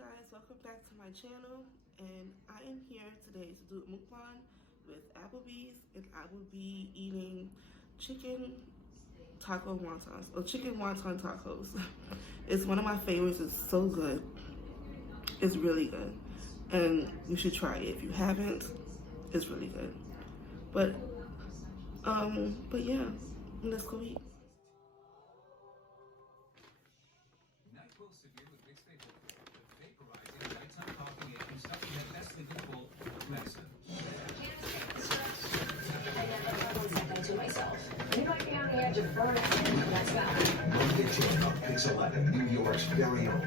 guys, welcome back to my channel, and I am here today to do a mukbang with Applebee's, and I will be eating chicken taco wontons, or chicken wonton tacos. It's one of my favorites. It's so good. It's really good, and you should try it if you haven't. It's really good. But yeah, let's go eat. To myself. You might be on the edge of burnout. That's not. Monday tune on Pix 11, New York's very own.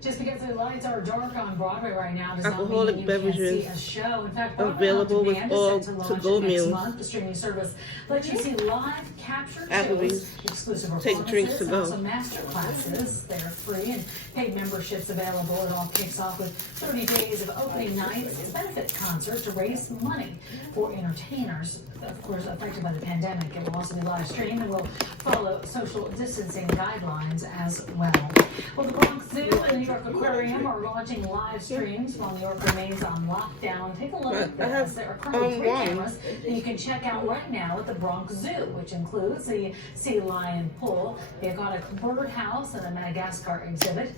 Just because the lights are dark on Broadway right now does not Alcoholic mean you beverages can't see a show. In fact, available with all to-go meals. Month. The streaming service lets you see live captured Applebee's. shows, exclusive Take drinks to go. also master classes. They're free and paid memberships available. It all kicks off with 30 days of opening nights, benefit concerts to raise money for entertainers. Of course, affected by the pandemic, it will also be live streamed and will follow social distancing guidelines as well. Well, the Bronx Zoo and the New York Aquarium are launching live streams while New York remains on lockdown. Take a look at this. There are currently 3 cameras that you can check out right now at the Bronx Zoo, which includes the sea lion pool, the aquatic bird house, and the Madagascar exhibit.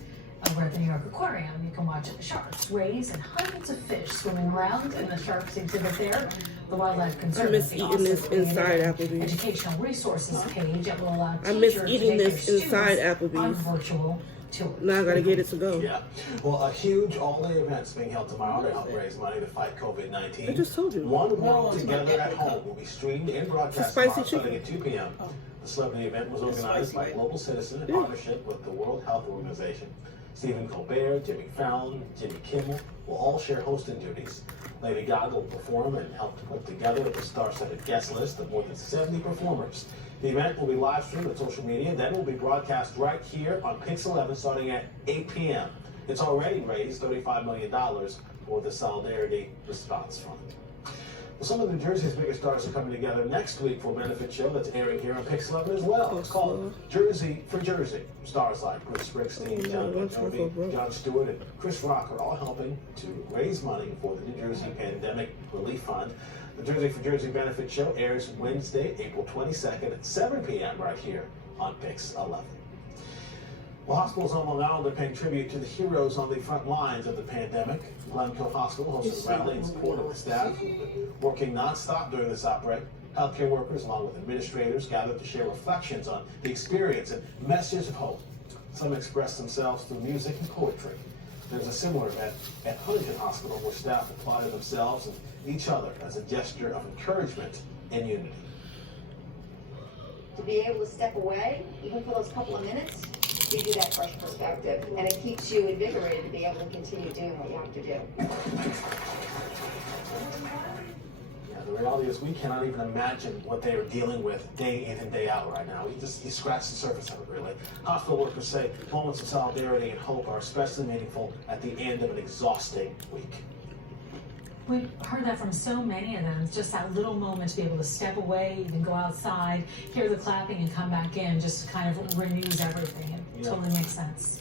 Over at the New York Aquarium, you can watch sharks, rays, and hundreds of fish swimming around in the sharks exhibit there. The Wildlife Conservancy I miss eating this inside Applebee's. Educational resources page that will allow I miss teachers eating to take this their inside students on Applebee's. virtual tours. Now I gotta get it to go. Yeah. Well, a huge all-day event is being held tomorrow to help raise money to fight COVID-19. I just told you. One World Together at Home will be streamed and broadcast Spicy tomorrow starting chicken. at 2 p.m. The celebrity event was organized by Global Citizen in partnership with the World Health Organization. Stephen Colbert, Jimmy Fallon, Jimmy Kimmel will all share hosting duties. Lady Gaga will perform and help to put together the star-studded guest list of more than 70 performers. The event will be live streamed on social media, then will be broadcast right here on Pix 11 starting at 8 p.m. It's already raised $35 million for the Solidarity Response Fund. Well, some of New Jersey's biggest stars are coming together next week for a benefit show that's airing here on Pix 11 as well. It's called Jersey for Jersey. Stars like Bruce Springsteen, John Bon Jovi, Jon Stewart, and Chris Rock are all helping to raise money for the New Jersey Pandemic Relief Fund. The Jersey for Jersey benefit show airs Wednesday, April 22nd at 7 p.m. right here on Pix 11. Well, hospitals on Long Island are paying tribute to the heroes on the front lines of the pandemic. Glencoe Hospital hosted a rally in support of the staff who've been working nonstop during this outbreak. Healthcare workers, along with administrators, gathered to share reflections on the experience and messages of hope. Some expressed themselves through music and poetry. There's a similar event at Huntington Hospital where staff applauded themselves and each other as a gesture of encouragement and unity. To be able to step away, even for those couple of minutes, gives you that fresh perspective, and it keeps you invigorated to be able to continue doing what you have to do. Yeah, the reality is we cannot even imagine what they are dealing with day in and day out right now. You scratch the surface of it, really. Hospital workers say moments of solidarity and hope are especially meaningful at the end of an exhausting week. We've heard that from so many of them. It's just that little moment to be able to step away, even go outside, hear the clapping, and come back in. Just kind of renews everything. It totally makes sense.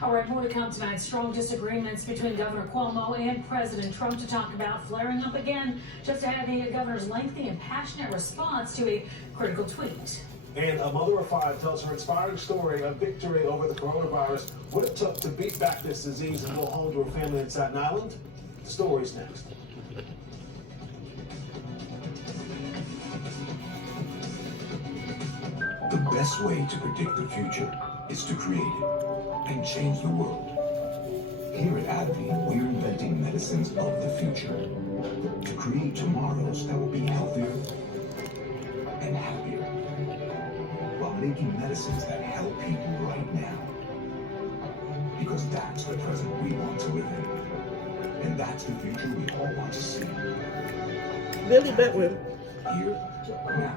All right, more to come tonight. Strong disagreements between Governor Cuomo and President Trump to talk about flaring up again, just ahead of the governor's lengthy and passionate response to a critical tweet. And a mother of 5 tells her inspiring story of victory over the coronavirus, what it took to beat back this disease and go home to her family in Staten Island. The story's next. The best way to predict the future is to create it and change the world. Here at AbbVie, we're inventing medicines of the future to create tomorrows that will be healthier and happier, while making medicines that help people right now. Because that's the present we want to live in, and that's the future we all want to see. Billy Bedouin. Here, now.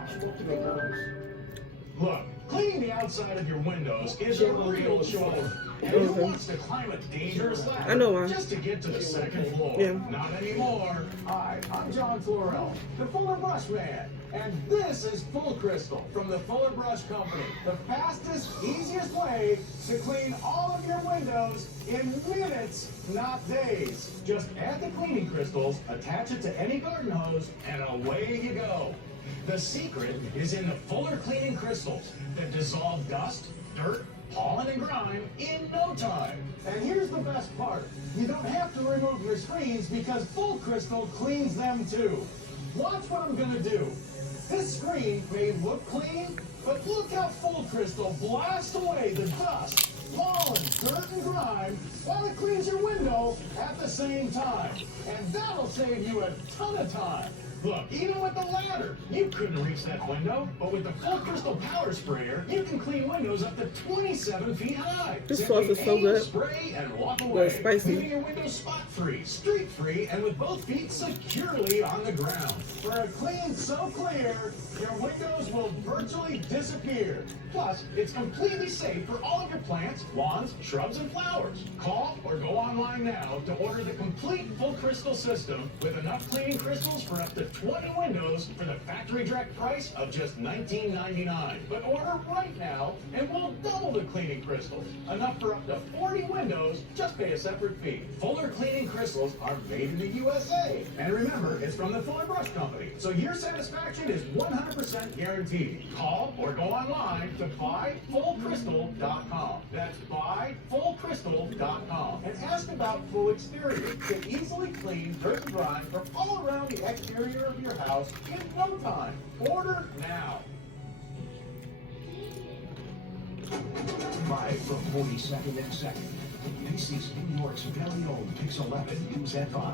Look, cleaning the outside of your windows isn't a real chore. And who wants to climb a dangerous ladder I know why. just to get to the second floor? Yeah. Not anymore. Hi, I'm John Florell, the Fuller Brush Man. And this is Full Crystal from the Fuller Brush Company. The fastest, easiest way to clean all of your windows in minutes, not days. Just add the cleaning crystals, attach it to any garden hose, and away you go. The secret is in the Fuller cleaning crystals that dissolve dust, dirt, pollen, and grime in no time. And here's the best part. You don't have to remove your screens because Full Crystal cleans them too. Watch what I'm gonna do. This screen may look clean, but look how Full Crystal blasts away the dust, pollen, dirt, and grime while it cleans your window at the same time. And that'll save you a ton of time. Look, even with the ladder, you couldn't reach that window, but with the Full Crystal Power Sprayer, you can clean windows up to 27 feet high. This sauce is so good. Spray and walk But away, it's spicy. leaving your windows spot-free, street-free, and with both feet securely on the ground. For a clean so clear, your windows will virtually disappear. Plus, it's completely safe for all of your plants, lawns, shrubs, and flowers. Call or go online now to order the complete Full Crystal system with enough cleaning crystals for up to 20 windows for the factory direct price of just $19.99. But order right now and we'll double the cleaning crystals. Enough for up to 40 windows, just pay a separate fee. Fuller cleaning crystals are made in the USA. And remember, it's from the Fuller Brush Company, so your satisfaction is 100% guaranteed. Call or go online to buyfullcrystal.com. That's buyfullcrystal.com. And ask about Full Exterior to easily clean dirt and grime from all around the exterior of your house in no time. Order now. Live from 42nd and 2nd, this is New York's very own Pix 11 News at 5.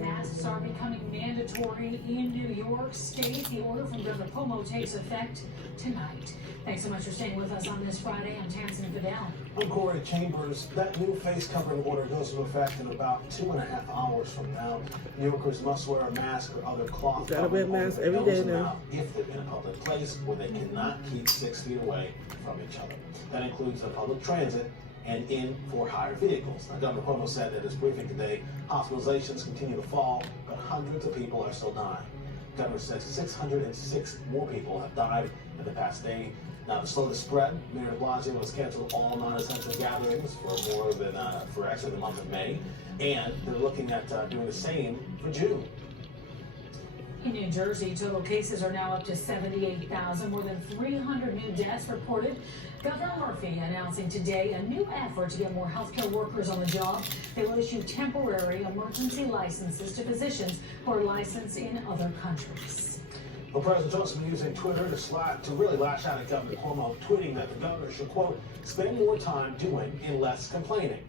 Masks are becoming mandatory in New York State. The order from Governor Cuomo takes effect tonight. Thanks so much for staying with us on this Friday. I'm Tamsin Fidel. I'm Corey Chambers. That new face covering order goes into effect in about 2.5 hours from now. New Yorkers must wear a mask or other cloth Gotta wear a covering mask over their every day nose and now. mouth if they're in a public place where they cannot keep 6 feet away from each other. That includes the public transit and in for hire vehicles. Now, Governor Cuomo said at his briefing today, hospitalizations continue to fall, but hundreds of people are still dying. The governor said 606 more people have died in the past day. Now, to slow the spread, Mayor de Blasio has canceled all non-essential gatherings for actually the month of May, and they're looking at doing the same for June. In New Jersey, total cases are now up to 78,000, more than 300 new deaths reported. Governor Murphy announcing today a new effort to get more healthcare workers on the job. They will issue temporary emergency licenses to physicians who are licensed in other countries. Well, President Trump's been using Twitter to really lash out at Governor Cuomo, tweeting that the governor should, quote, spend more time doing and less complaining.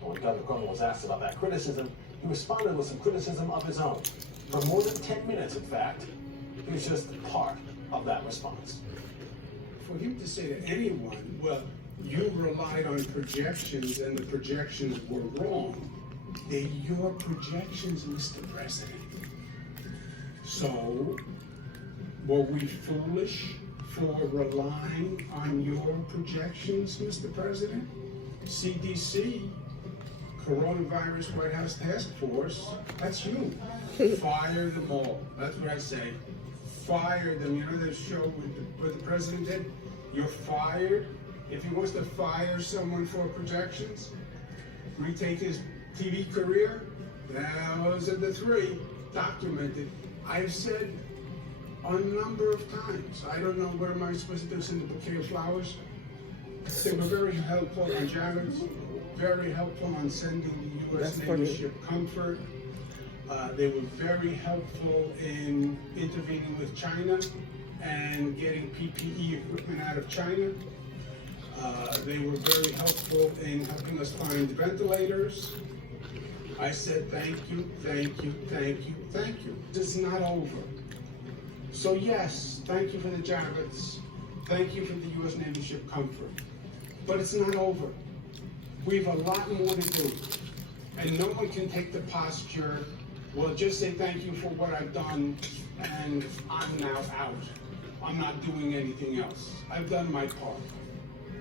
But when Governor Cuomo was asked about that criticism, he responded with some criticism of his own. For more than 10 minutes, in fact, he was just part of that response. For him to say to anyone, well, you relied on projections and the projections were wrong, they're your projections, Mr. President. So, were we foolish for relying on your projections, Mr. President? CDC, Coronavirus White House Task Force, that's you. Fire them all. That's what I say. Fire them. You know that show with the president did? You're fired. If he wants to fire someone for projections, retake his TV career, those are the three documented. I've said a number of times, I don't know, what am I supposed to do, send a bouquet of flowers? They were very helpful on Javits, very helpful on sending the U.S. Navy ship Comfort. They were very helpful in intervening with China and getting PPE equipment out of China. They were very helpful in helping us find ventilators. I said thank you, thank you, thank you, thank you. This is not over. So yes, thank you for the Javits. Thank you for the U.S. Navy ship Comfort. But it's not over. We have a lot more to do. And no one can take the posture, well, just say thank you for what I've done, and I'm now out. I'm not doing anything else. I've done my part.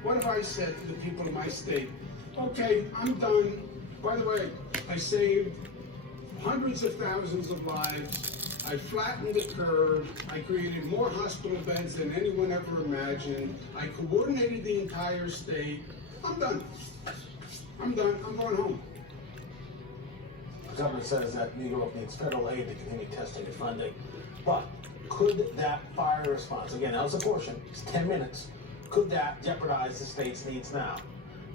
What have I said to the people of my state? Okay, I'm done. By the way, I saved hundreds of thousands of lives. I flattened the curve. I created more hospital beds than anyone ever imagined. I coordinated the entire state. I'm done. I'm done. I'm going home. The governor says that New York needs federal aid to continue testing and funding. But could that fire response, again, that was a portion, it's 10 minutes, could that jeopardize the state's needs now?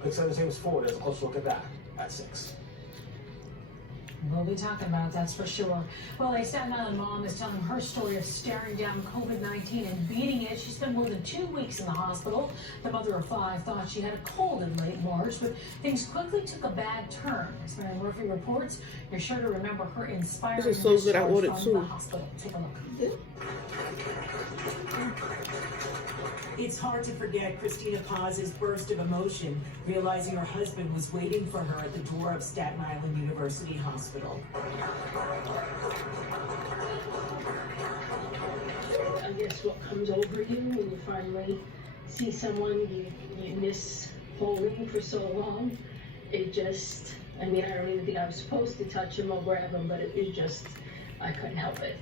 Big 7 News Forward has a closer look at that at 6. We'll be talking about it, that's for sure. Well, a Staten Island mom is telling her story of staring down COVID-19 and beating it. She spent more than 2 weeks in the hospital. The mother of 5 thought she had a cold in late March, but things quickly took a bad turn. As Mary Murphy reports, you're sure to remember her inspiring This is so good, I ordered from two. the hospital. Take a look. It's hard to forget Christina Paz's burst of emotion, realizing her husband was waiting for her at the door of Staten Island University Hospital. I guess what comes over you when you finally see someone you miss holding for so long, it just, I mean, I don't even think I was supposed to touch him or grab him, but it just, I couldn't help it.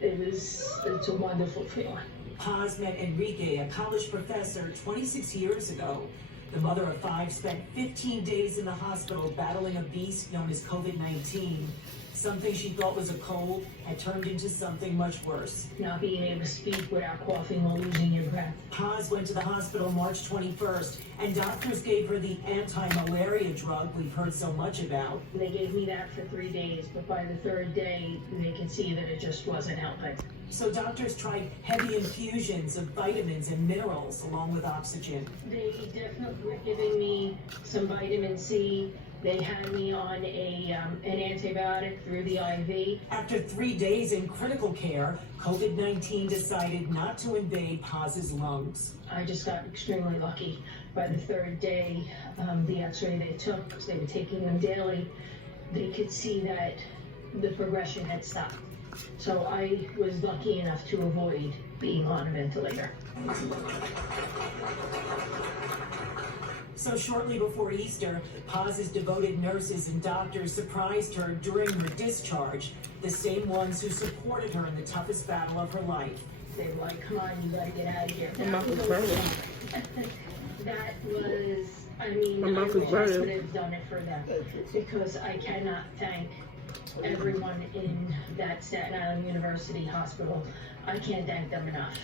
It's a wonderful feeling. Paz met Enrique, a college professor, 26 years ago. The mother of 5 spent 15 days in the hospital battling a beast known as COVID-19. Something she thought was a cold had turned into something much worse. Not being able to speak without coughing or losing your breath. Paz went to the hospital March 21st, and doctors gave her the anti-malaria drug we've heard so much about. They gave me that for 3 days, but by the 3rd day, they could see that it just wasn't helping. So doctors tried heavy infusions of vitamins and minerals along with oxygen. They definitely were giving me some vitamin C. They had me on an antibiotic through the IV. After 3 days in critical care, COVID-19 decided not to invade Paz's lungs. I just got extremely lucky. By the 3rd day, the x-ray they took, because they were taking them daily, they could see that the progression had stopped. So I was lucky enough to avoid being on a ventilator. So shortly before Easter, Paz's devoted nurses and doctors surprised her during her discharge, the same ones who supported her in the toughest battle of her life. They were like, come on, you gotta get out of here. My mouth is burning. That was, I mean, My I mouth is wish I burning. could have done it for them, because I cannot thank everyone in that Staten Island University Hospital. I can't thank them enough.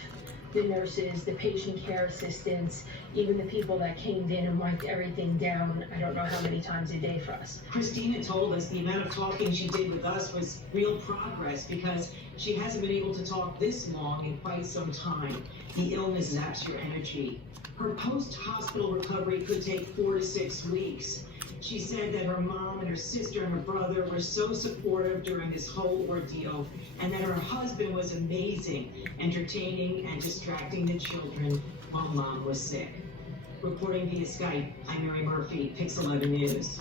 The nurses, the patient care assistants, even the people that came in and wiped everything down, I don't know how many times a day for us. Christina told us the amount of talking she did with us was real progress because she hasn't been able to talk this long in quite some time. The illness zaps your energy. Her post-hospital recovery could take 4 to 6 weeks. She said that her mom and her sister and her brother were so supportive during this whole ordeal, and that her husband was amazing, entertaining and distracting the children while mom was sick. Reporting via Skype, I'm Mary Murphy, Pix 11 News.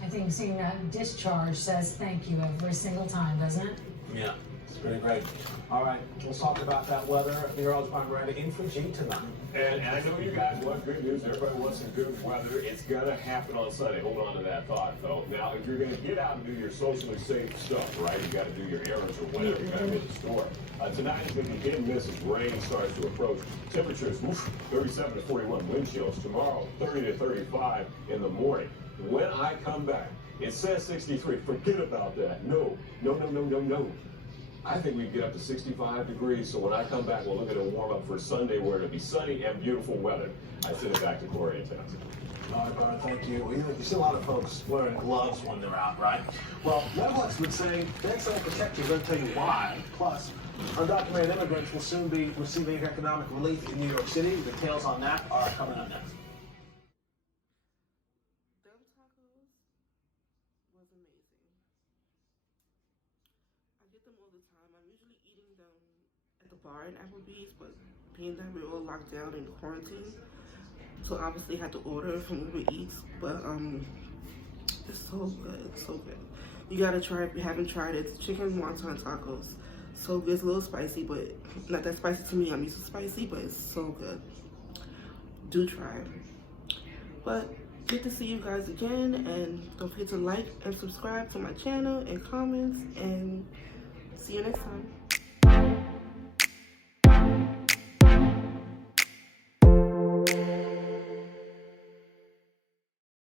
I think seeing that discharge says thank you every single time, doesn't it? Yeah, it's pretty great. All right, let's talk about that weather. The Earl's Miranda in for G tonight. And I know you guys want good news. Everybody wants some good weather. It's going to happen on Sunday. Hold on to that thought, though. Now, if you're going to get out and do your socially safe stuff, right, you got to do your errands or whatever. You got to hit the store. Tonight is going to be hit and miss as rain starts to approach. Temperatures, 37 to 41 wind chills. Tomorrow, 30 to 35 in the morning. When I come back, it says 63. Forget about that. No. I think we can get up to 65 degrees, so when I come back, we'll look at a warm-up for Sunday where it'll be sunny and beautiful weather. I send it back to Corey and Townsend. All right, Brian, thank you. You see a lot of folks wearing gloves when they're out, right? Well, medical experts say thanks to protect you. We're going to tell you why. Plus, undocumented immigrants will soon be receiving economic relief in New York City. The details on that are coming up next. Them tacos was amazing. I get them all the time. I'm usually eating them at the bar in Applebee's, but being that we're all locked down in quarantine, so obviously had to order from Uber Eats. But it's so good, it's so good. You gotta try it if you haven't tried it. It's chicken wonton tacos. So good. It's a little spicy, but not that spicy to me. I'm used to spicy, but it's so good. Do try. But good to see you guys again, and don't forget to like and subscribe to my channel and comments, and see you next time.